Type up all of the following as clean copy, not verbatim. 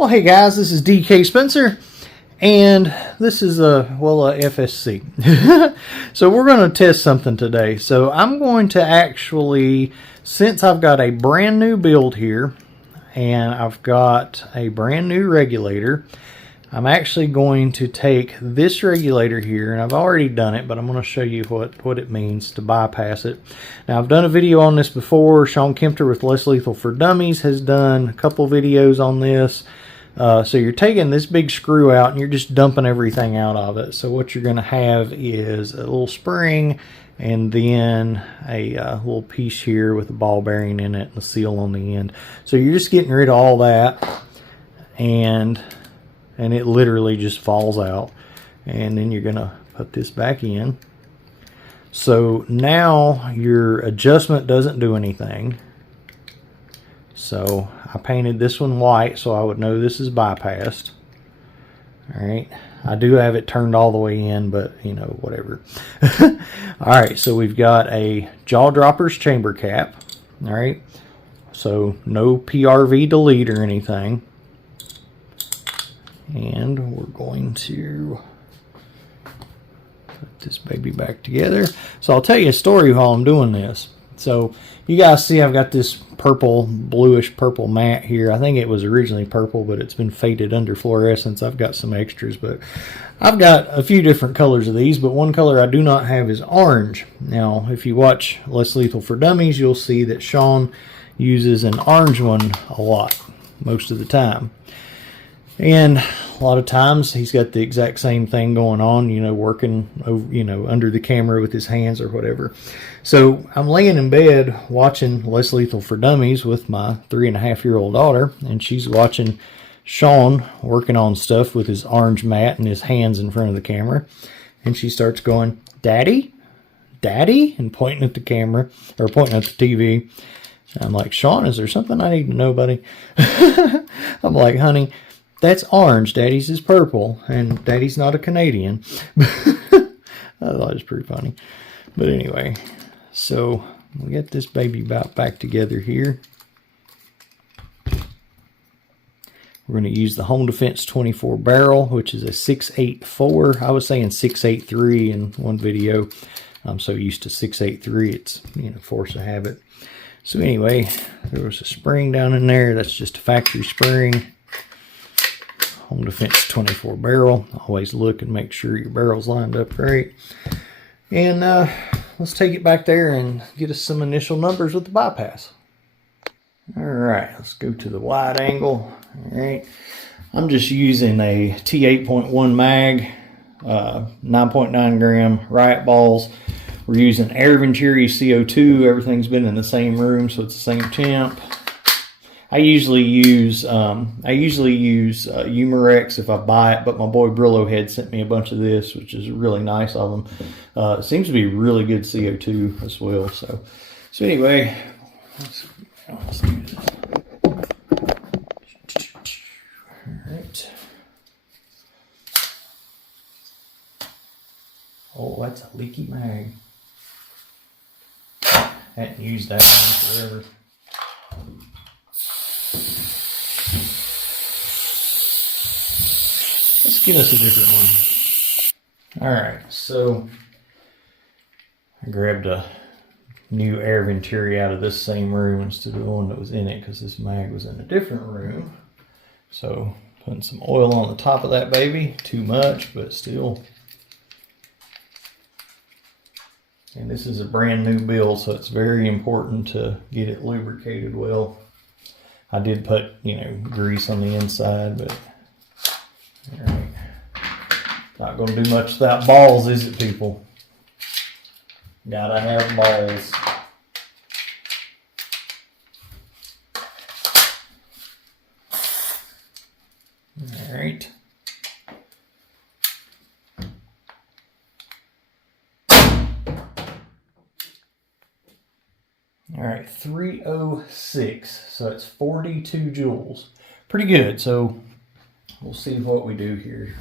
Well, hey guys, this is DK Spencer, and this is FSC. So we're going to test something today. So I'm going to actually, since I've got a brand new build here, and I've got a brand new regulator, I'm actually going to take this regulator here, and I've already done it, but I'm going to show you what it means to bypass it. Now, I've done a video on this before. Sean Kempter with Less Lethal for Dummies has done a couple videos on this. So you're taking this big screw out and you're just dumping everything out of it. So what you're going to have is a little spring and then a little piece here with a ball bearing in it and a seal on the end. So you're just getting rid of all that, and it literally just falls out. And then you're going to put this back in. So now your adjustment doesn't do anything. So I painted this one white so I would know this is bypassed. Alright, I do have it turned all the way in, but you know, whatever. Alright, so we've got a jaw droppers chamber cap. Alright, so no PRV delete or anything. And we're going to put this baby back together. So I'll tell you a story while I'm doing this. So you guys see I've got this purple, bluish purple mat here. I think it was originally purple, but it's been faded under fluorescence. I've got some extras, but I've got a few different colors of these, but one color I do not have is orange. Now, if you watch Less Lethal for Dummies, you'll see that Sean uses an orange one a lot, most of the time. And a lot of times he's got the exact same thing going on, you know, working, you know, under the camera with his hands or whatever. So I'm laying in bed watching Less Lethal for Dummies with my 3.5-year-old daughter, and she's watching Sean working on stuff with his orange mat and his hands in front of the camera. And she starts going, "Daddy? Daddy?" and pointing at the camera, or pointing at the TV. And I'm like, "Sean, is there something I need to know, buddy?" I'm like, "Honey, that's orange, Daddy's is purple, and Daddy's not a Canadian." I thought it was pretty funny. But anyway, so we get this baby about back together here. We're going to use the Home Defense 24 barrel, which is a 684. I was saying 683 in one video. I'm so used to 683, it's, you know, force of habit. So anyway, there was a spring down in there. That's just a factory spring. Home Defense 24 barrel. Always look and make sure your barrel's lined up right. And let's take it back there and get us some initial numbers with the bypass. Alright, let's go to the wide angle. Alright, I'm just using a T8.1 mag, 9.9 gram riot balls. We're using Air Venturi CO2. Everything's been in the same room, so it's the same temp. I usually use Umarex if I buy it, but my boy Brillo had sent me a bunch of this, which is really nice of them. It seems to be really good CO2 as well. So anyway, let's do this. All right. Oh, that's a leaky mag. Hadn't used that one forever. Let's get us a different one. Alright, so I grabbed a new Air Venturi out of this same room instead of the one that was in it, because this mag was in a different room. So putting some oil on the top of that baby. Too much, but still. And this is a brand new build, so it's very important to get it lubricated well. I did put, you know, grease on the inside, but all right. Not going to do much without balls, is it, people? Gotta have balls. All right. All right, 306, so it's 42 joules. Pretty good, so we'll see what we do here.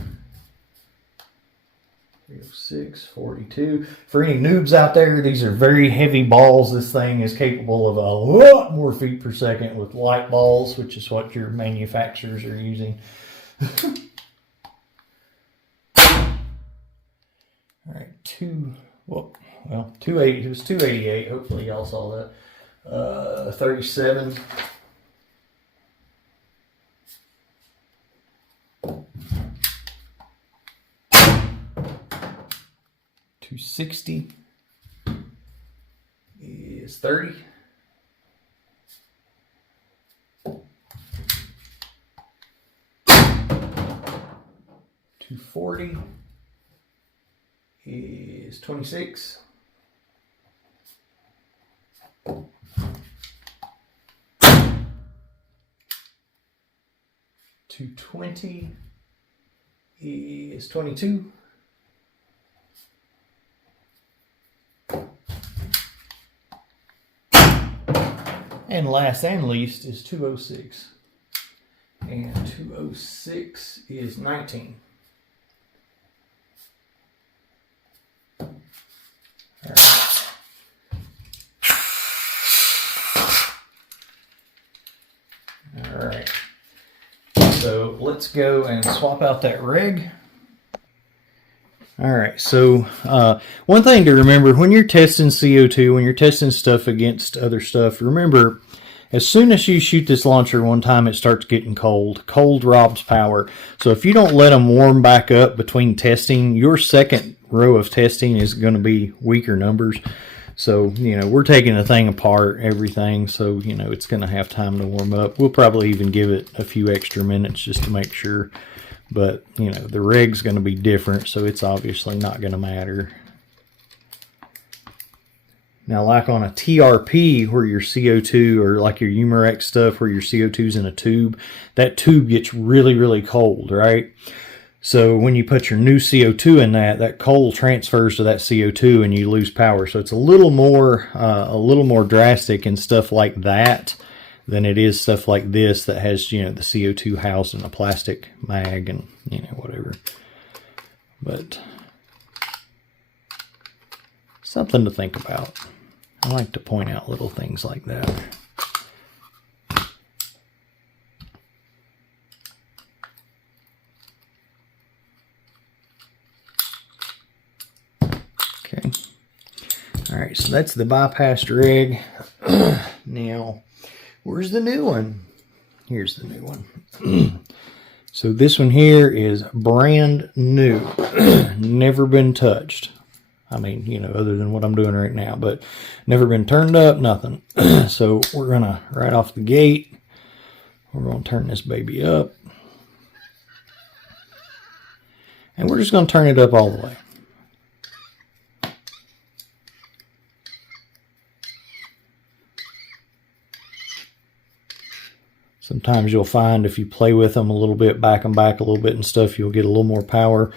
306, 42. For any noobs out there, these are very heavy balls. This thing is capable of a lot more feet per second with light balls, which is what your manufacturers are using. All right, 280. It was 288. Hopefully y'all saw that. 37. $260 is 30. $240 is 26. $220 is 22. And last and least is 206. And 206 is 19. All right. All right. So let's go and swap out that reg. All right, so one thing to remember when you're testing CO2, when you're testing stuff against other stuff, remember, as soon as you shoot this launcher one time, it starts getting cold. Cold robs power. So if you don't let them warm back up between testing, your second row of testing is going to be weaker numbers. So, we're taking the thing apart, everything, so, it's going to have time to warm up. We'll probably even give it a few extra minutes just to make sure. But, the reg's going to be different, so it's obviously not going to matter. Now, like on a TRP where your CO2, or like your Umarex stuff where your CO2's in a tube, that tube gets really, really cold, right? So when you put your new CO2 in that cold transfers to that CO2 and you lose power. So it's a little more drastic in stuff like that than it is stuff like this that has, the CO2 housed in a plastic mag and, whatever. But something to think about. I like to point out little things like that. Okay. All right, so that's the bypassed reg. Now, where's the new one? Here's the new one. So this one here is brand new. Never been touched. I mean, other than what I'm doing right now, but never been turned up, nothing. So we're going to, right off the gate, we're going to turn this baby up. And we're just going to turn it up all the way. Sometimes you'll find if you play with them a little bit, back and back a little bit and stuff, you'll get a little more power.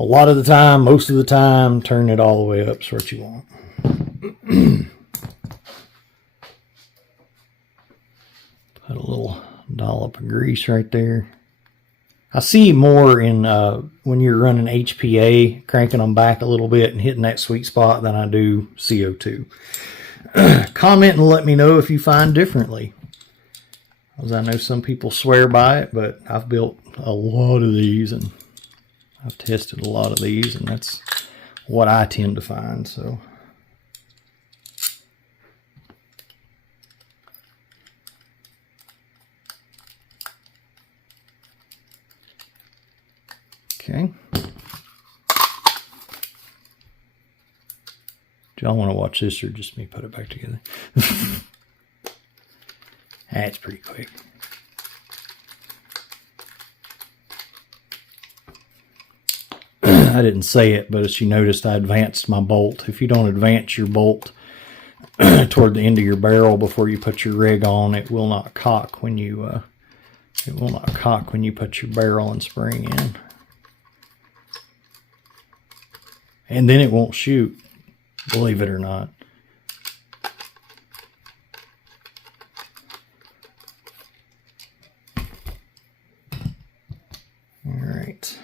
A lot of the time, most of the time, turn it all the way up is what you want. Put a little dollop of grease right there. I see more in when you're running HPA, cranking them back a little bit and hitting that sweet spot than I do CO2. Comment and let me know if you find differently. Because I know some people swear by it, but I've built a lot of these and I've tested a lot of these, and that's what I tend to find. So, okay. Do y'all want to watch this or just me put it back together? That's pretty quick. I didn't say it, but as you noticed, I advanced my bolt. If you don't advance your bolt toward the end of your barrel before you put your rig on, it will not cock when you put your barrel and spring in. And then it won't shoot, believe it or not. All right.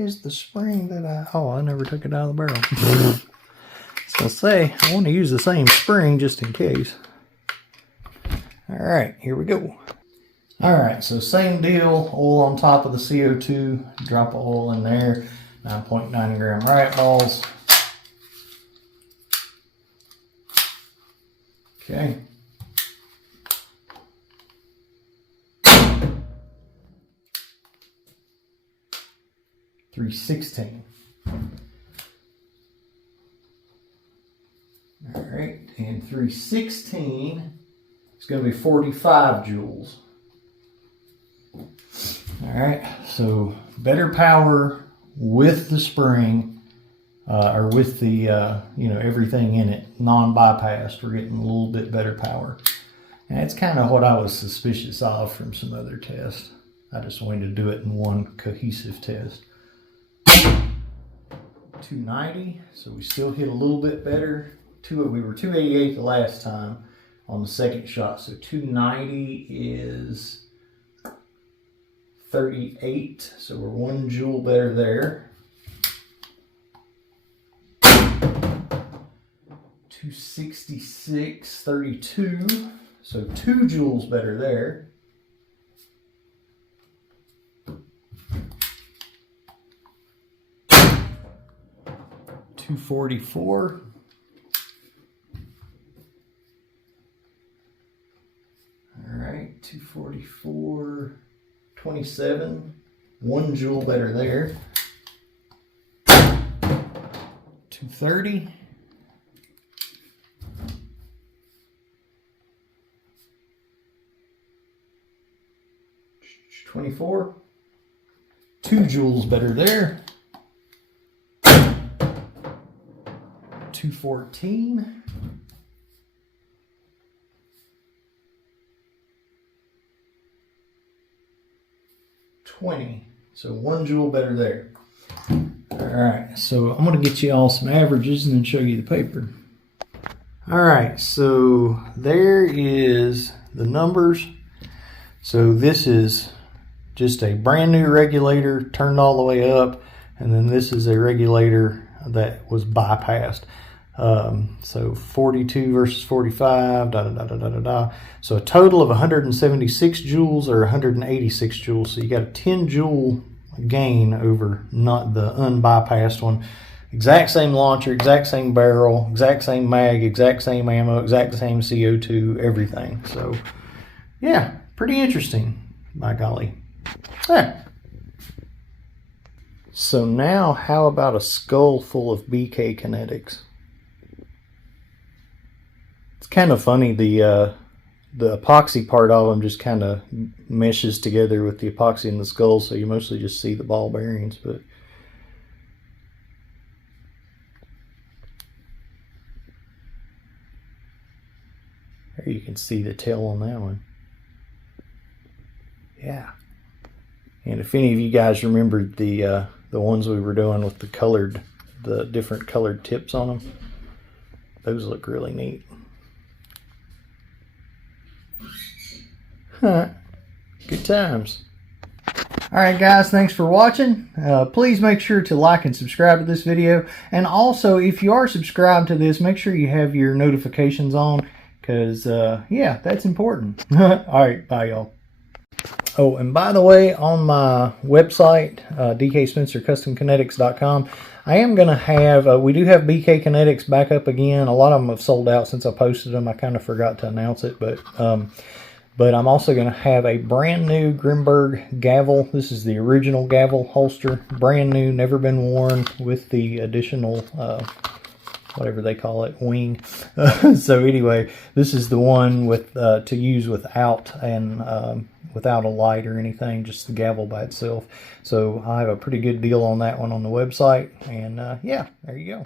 is the spring that I never took it out of the barrel. I was going to say, I want to use the same spring just in case. All right, here we go. All right, so same deal, oil on top of the CO2, drop of oil in there, 9.9 gram riot balls. Okay. .316. All right, and 316 is going to be 45 joules. All right, so better power with the spring, or with the, everything in it, non-bypassed. We're getting a little bit better power. And that's kind of what I was suspicious of from some other tests. I just wanted to do it in one cohesive test. 290, so we still hit a little bit better. We were 288 the last time on the second shot, so 290 is 38, so we're 1 joule better there. 266, 32, so 2 joules better there. 244. All right, 244, 27, 1 joule better there. 230. 24, 2 joules better there. 214. 20, so 1 joule better there. All right, so I'm going to get you all some averages and then show you the paper. All right, so there is the numbers. So this is just a brand new regulator turned all the way up, and then this is a regulator that was bypassed. So 42 versus 45, So a total of 176 joules or 186 joules. So you got a 10 joule gain over not the unbypassed one. Exact same launcher, exact same barrel, exact same mag, exact same ammo, exact same CO2, everything. So yeah, pretty interesting, by golly. Yeah. So now how about a skull full of BK kinetics? Kind of funny, the epoxy part of them just kind of meshes together with the epoxy in the skull, so you mostly just see the ball bearings. But there you can see the tail on that one. Yeah. And if any of you guys remembered the ones we were doing with the different colored tips on them, those look really neat. Huh. Good times. Alright guys, thanks for watching. Please make sure to like and subscribe to this video. And also, if you are subscribed to this, make sure you have your notifications on, because, yeah, that's important. Alright, bye y'all. Oh, and by the way, on my website, DKSpencerCustomKinetics.com, I am going to have, we do have BK Kinetics back up again. A lot of them have sold out since I posted them. I kind of forgot to announce it, but I'm also going to have a brand new Grimberg gavel. This is the original gavel holster, brand new, never been worn, with the additional, whatever they call it, wing. So anyway, this is the one with to use without without a light or anything, just the gavel by itself. So I have a pretty good deal on that one on the website, and yeah, there you go.